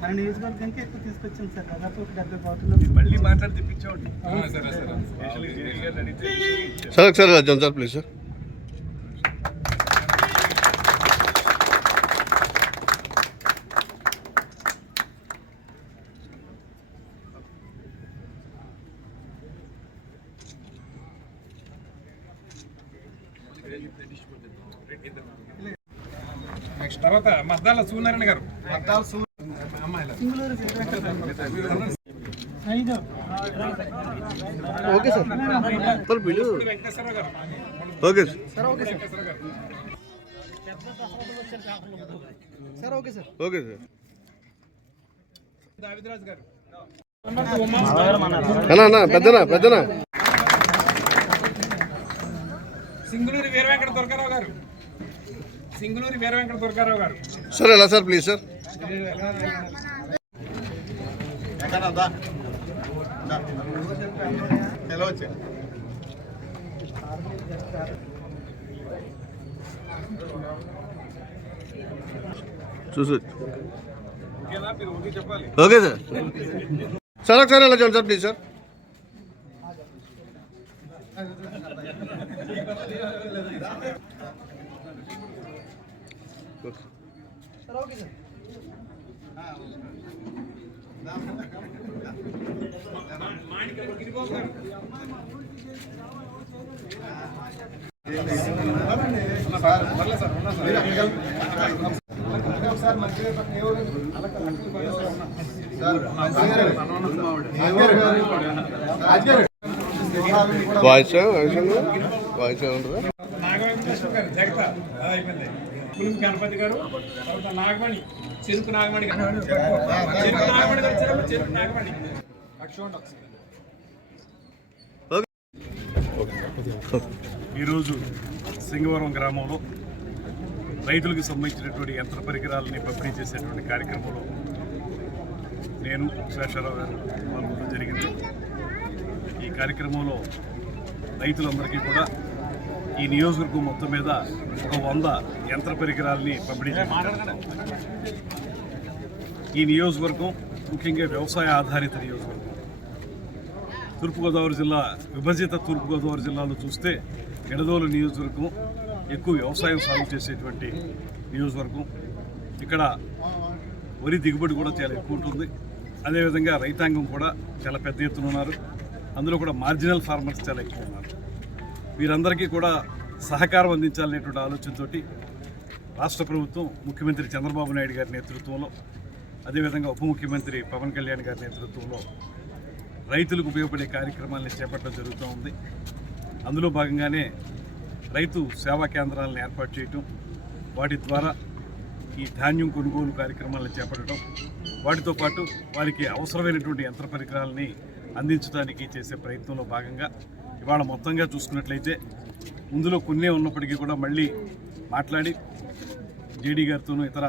మన నియోజకవర్గానికి ఎక్కువ తీసుకొచ్చాం సార్. దాదాపు 70 బాటిల్ మళ్ళీ మాట్లాడి తెప్పించామండి. Sir please sir. నెక్స్ట్ తర్వాత Maddala Sunarayana garu. Okay sir. Venkateswara Rao garu. Okay sir. Okay sir. Okay sir. Okay sir. Davidraj garu. Peddana Singuluri Veera Venkata Durga Rao garu. Sir ఎలా సార్ ప్లీజ్ సార్. చూసు ఓకే సార్. సార్ ఒకసారి ఎలా చూడండి sir please sir. Okay sir. వాయిస్ గణపతి గారు, నాగమణి, చెరుకు నాగమణి గారు. ఈరోజు సింగవరం గ్రామంలో రైతులకు సంబంధించినటువంటి యంత్ర పరికరాలని పంపిణీ చేసేటువంటి కార్యక్రమంలో నేను శేషారావు గారు పాల్గొనడం జరిగింది. ఈ కార్యక్రమంలో రైతులందరికీ కూడా ఈ నియోజకవర్గం మొత్తం మీద ఒక 100 యంత్ర పరికరాలని పంపిణీ చేశారు. ఈ నియోజకవర్గం ముఖ్యంగా వ్యవసాయ ఆధారిత నియోజకవర్గం. తూర్పుగోదావరి జిల్లా విభజిత తూర్పుగోదావరి జిల్లాలో చూస్తే ఎడదోలు నియోజకవర్గం ఎక్కువ వ్యవసాయం సాగు చేసేటువంటి నియోజకవర్గం. ఇక్కడ వరి దిగుబడి కూడా చాలా ఎక్కువ ఉంటుంది. అదేవిధంగా రైతాంగం కూడా చాలా పెద్ద ఎత్తున ఉన్నారు. అందులో కూడా మార్జినల్ ఫార్మర్స్ చాలా ఎక్కువ ఉన్నారు. వీరందరికీ కూడా సహకారం అందించాలనేటువంటి ఆలోచనతో రాష్ట్ర ప్రభుత్వం ముఖ్యమంత్రి చంద్రబాబు నాయుడు గారి నేతృత్వంలో, అదేవిధంగా ఉప ముఖ్యమంత్రి పవన్ కళ్యాణ్ గారి నేతృత్వంలో రైతులకు ఉపయోగపడే కార్యక్రమాలను చేపట్టడం జరుగుతూ ఉంది. అందులో భాగంగానే రైతు సేవా కేంద్రాలను ఏర్పాటు చేయటం, వాటి ద్వారా ఈ ధాన్యం కొనుగోలు కార్యక్రమాలను చేపట్టడం, వాటితో పాటు వారికి అవసరమైనటువంటి యంత్ర పరికరాలని అందించడానికి చేసే ప్రయత్నంలో భాగంగా ఇవాళ మొత్తంగా చూసుకున్నట్లయితే ముందులో కొన్నే ఉన్నప్పటికీ కూడా మళ్ళీ మాట్లాడి జేడీ గారితోనూ ఇతర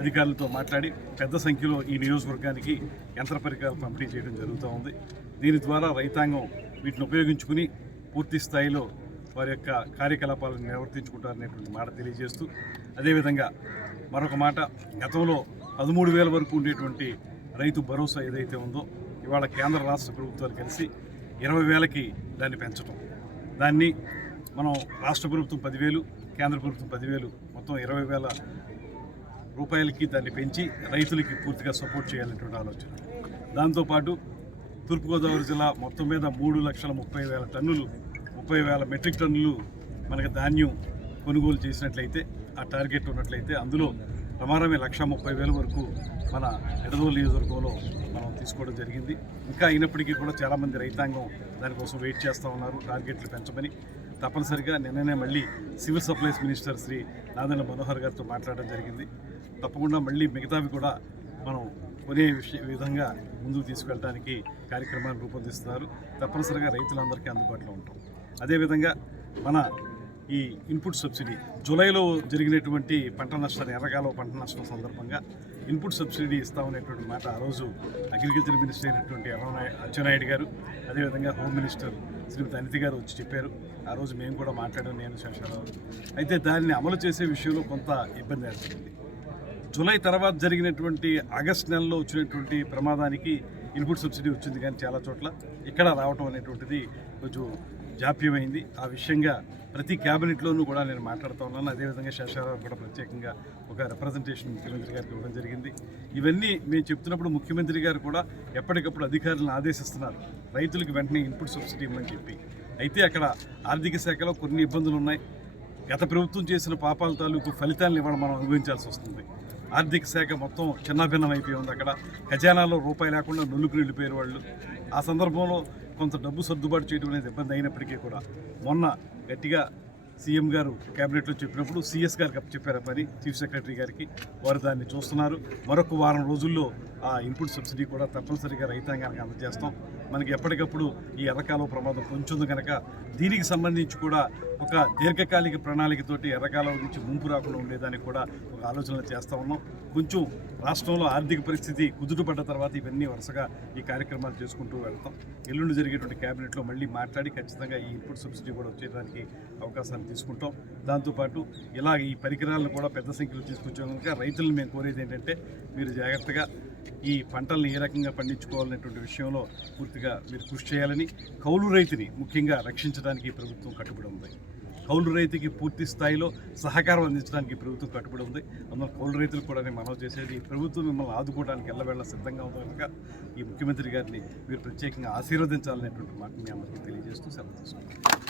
అధికారులతో మాట్లాడి పెద్ద సంఖ్యలో ఈ నియోజకవర్గానికి యంత్ర పరికరాలు పంపిణీ చేయడం జరుగుతూ ఉంది. దీని ద్వారా రైతాంగం వీటిని ఉపయోగించుకుని పూర్తి స్థాయిలో వారి యొక్క కార్యకలాపాలను నిర్వర్తించుకుంటారనేటువంటి మాట తెలియజేస్తూ, అదేవిధంగా మరొక మాట, గతంలో 13,000 వరకు ఉండేటువంటి రైతు భరోసా ఏదైతే ఉందో ఇవాళ కేంద్ర రాష్ట్ర ప్రభుత్వాలు కలిసి 20,000కి దాన్ని పెంచడం, దాన్ని మనం రాష్ట్ర ప్రభుత్వం 10,000, కేంద్ర ప్రభుత్వం 10,000, మొత్తం 20,000 రూపాయలకి దాన్ని పెంచి రైతులకి పూర్తిగా సపోర్ట్ చేయాలనేటువంటి ఆలోచన. దాంతోపాటు తూర్పుగోదావరి జిల్లా మొత్తం మీద 3,30,30,000 టన్నులు, 30,000 మెట్రిక్ టన్నులు మనకు ధాన్యం కొనుగోలు చేసినట్లయితే, ఆ టార్గెట్ ఉన్నట్లయితే అందులో ప్రమాణమే 1,30,000 వరకు మన ఎడదోలు నియోజకవర్గంలో మనం తీసుకోవడం జరిగింది. ఇంకా అయినప్పటికీ కూడా చాలామంది రైతాంగం దానికోసం వెయిట్ చేస్తూ ఉన్నారు టార్గెట్లు పెంచమని. తప్పనిసరిగా నిన్ననే మళ్ళీ civil supplies minister Shri Nadendla Manohar గారితో మాట్లాడడం జరిగింది. తప్పకుండా మళ్ళీ మిగతావి కూడా మనం కొనే విధంగా ముందుకు తీసుకెళ్ళడానికి కార్యక్రమాన్ని రూపొందిస్తున్నారు. తప్పనిసరిగా రైతులందరికీ అందుబాటులో ఉంటాం. అదేవిధంగా మన ఈ ఇన్పుట్ సబ్సిడీ జూలైలో జరిగినటువంటి పంట నష్టాన్ని ఎర్రకాలం పంట నష్టం సందర్భంగా ఇన్పుట్ సబ్సిడీ ఇస్తామనేటువంటి మాట ఆ రోజు అగ్రికల్చర్ మినిస్టర్ అయినటువంటి అచ్చెన్నాయుడు గారు, అదేవిధంగా హోమ్ మినిస్టర్ శ్రీమతి అనిత గారు వచ్చి చెప్పారు. ఆ రోజు మేము కూడా మాట్లాడాం, నేను శేషారావు. అయితే దాన్ని అమలు చేసే విషయంలో కొంత ఇబ్బంది ఏర్పడింది. జూలై తర్వాత జరిగినటువంటి ఆగస్టు నెలలో వచ్చినటువంటి ప్రమాదానికి ఇన్పుట్ సబ్సిడీ వచ్చింది, కానీ చాలా చోట్ల ఇక్కడ రావటం అనేటువంటిది కొంచెం జాప్యమైంది. ఆ విషయంగా ప్రతి క్యాబినెట్లోనూ కూడా నేను మాట్లాడుతూ ఉన్నాను. అదేవిధంగా శేషారావు కూడా ప్రత్యేకంగా ఒక రిప్రజెంటేషన్ ముఖ్యమంత్రి గారికి ఇవ్వడం జరిగింది. ఇవన్నీ మేము చెప్తున్నప్పుడు ముఖ్యమంత్రి గారు కూడా ఎప్పటికప్పుడు అధికారులను ఆదేశిస్తున్నారు రైతులకు వెంటనే ఇన్పుట్ సబ్సిడీ ఇవ్వమని చెప్పి. అయితే అక్కడ ఆర్థిక శాఖలో కొన్ని ఇబ్బందులు ఉన్నాయి. గత ప్రభుత్వం చేసిన పాపాల తాలూకు ఫలితాలను ఇవ్వడం మనం అనుభవించాల్సి వస్తుంది. ఆర్థిక శాఖ మొత్తం చిన్నాభిన్నం అయిపోయి ఉంది. అక్కడ ఖజానాలో రూపాయి లేకుండా నొల్లుకుని వెళ్ళిపోయారు వాళ్ళు. ఆ సందర్భంలో కొంత డబ్బు సర్దుబాటు చేయడం అనేది ఇబ్బంది అయినప్పటికీ కూడా మొన్న గట్టిగా సీఎం గారు క్యాబినెట్లో చెప్పినప్పుడు సిఎస్ గారికి చెప్పారు పని, చీఫ్ సెక్రటరీ గారికి. వారు దాన్ని చూస్తున్నారు. మరొక వారం రోజుల్లో ఆ ఇన్పుట్ సబ్సిడీ కూడా తప్పనిసరిగా రైతాంగానికి అందజేస్తాం. మనకి ఎప్పటికప్పుడు ఈ ఎర్రకాలం ప్రమాదం పొంచుంది కనుక దీనికి సంబంధించి కూడా ఒక దీర్ఘకాలిక ప్రణాళికతోటి ఎర్రకాలం నుంచి ముంపు రాకుండా ఉండేదానికి కూడా ఒక ఆలోచనలు చేస్తూ ఉన్నాం. కొంచెం రాష్ట్రంలో ఆర్థిక పరిస్థితి కుదుటపడ్డ తర్వాత ఇవన్నీ వరుసగా ఈ కార్యక్రమాలు చేసుకుంటూ వెళ్తాం. ఎల్లుండి జరిగేటువంటి క్యాబినెట్లో మళ్ళీ మాట్లాడి ఖచ్చితంగా ఈ ఇన్పుట్ సబ్సిడీ కూడా వచ్చేదానికి అవకాశాలు తీసుకుంటాం. దాంతోపాటు ఇలా ఈ పరికరాలను కూడా పెద్ద సంఖ్యలో తీసుకొచ్చాం కనుక రైతులను మేము కోరేది ఏంటంటే మీరు జాగ్రత్తగా ఈ పంటల్ని ఏ రకంగా పండించుకోవాలనేటువంటి విషయంలో పూర్తిగా మీరు కృషి చేయాలని, కౌలు రైతుని ముఖ్యంగా రక్షించడానికి ఈ ప్రభుత్వం కట్టుబడి ఉంది. కౌలు రైతుకి పూర్తి స్థాయిలో సహకారం అందించడానికి ప్రభుత్వం కట్టుబడి ఉంది. అందులో కౌలు రైతులు కూడా నేను మనవి చేసేది, ఈ ప్రభుత్వం మిమ్మల్ని ఆదుకోవడానికి ఎల్లవేళ సిద్ధంగా ఉంది కనుక ఈ ముఖ్యమంత్రి గారిని మీరు ప్రత్యేకంగా ఆశీర్వదించాలనేటువంటి మాట మీ అందరికీ తెలియజేస్తూ సెలవు తీసుకుంటాం.